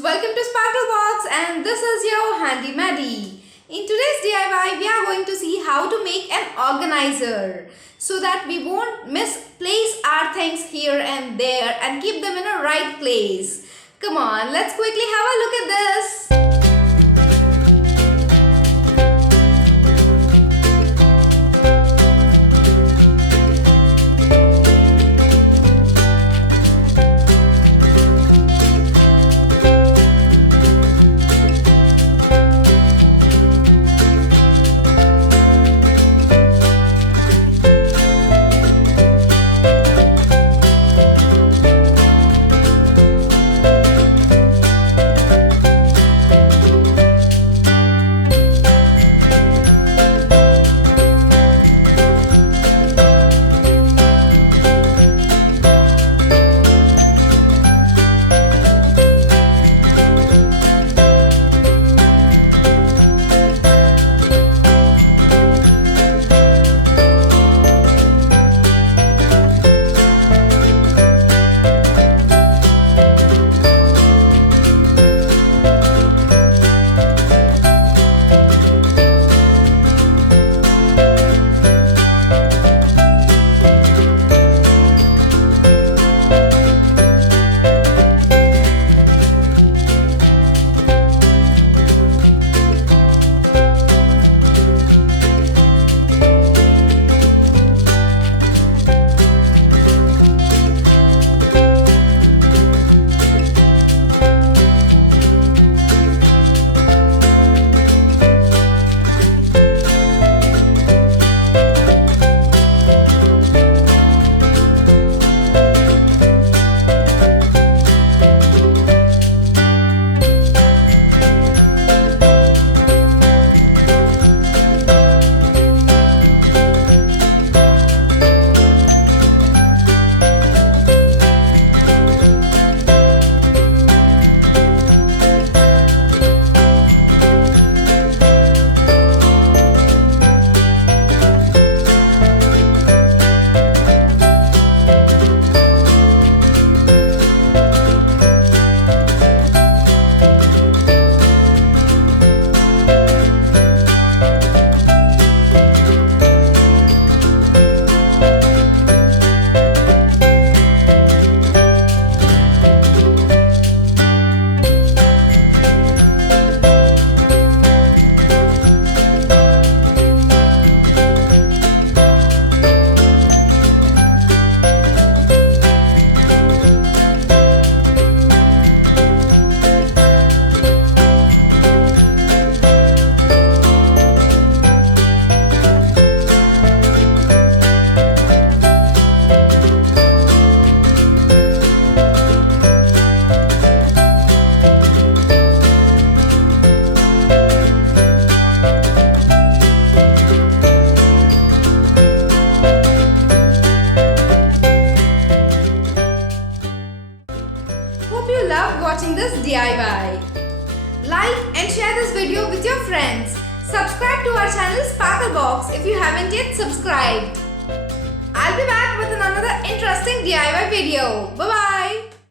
welcome to Sparklebox and this is your Handy Maddie. In today's DIY, we are going to see how to make an organizer so that we won't misplace our things here and there and keep them in a right place. Come on, let's quickly have a look at this. Hope you loved watching this DIY. Like and share this video with your friends. Subscribe to our channel Sparklebox if you haven't yet subscribed. I'll be back with another interesting DIY video. Bye-bye.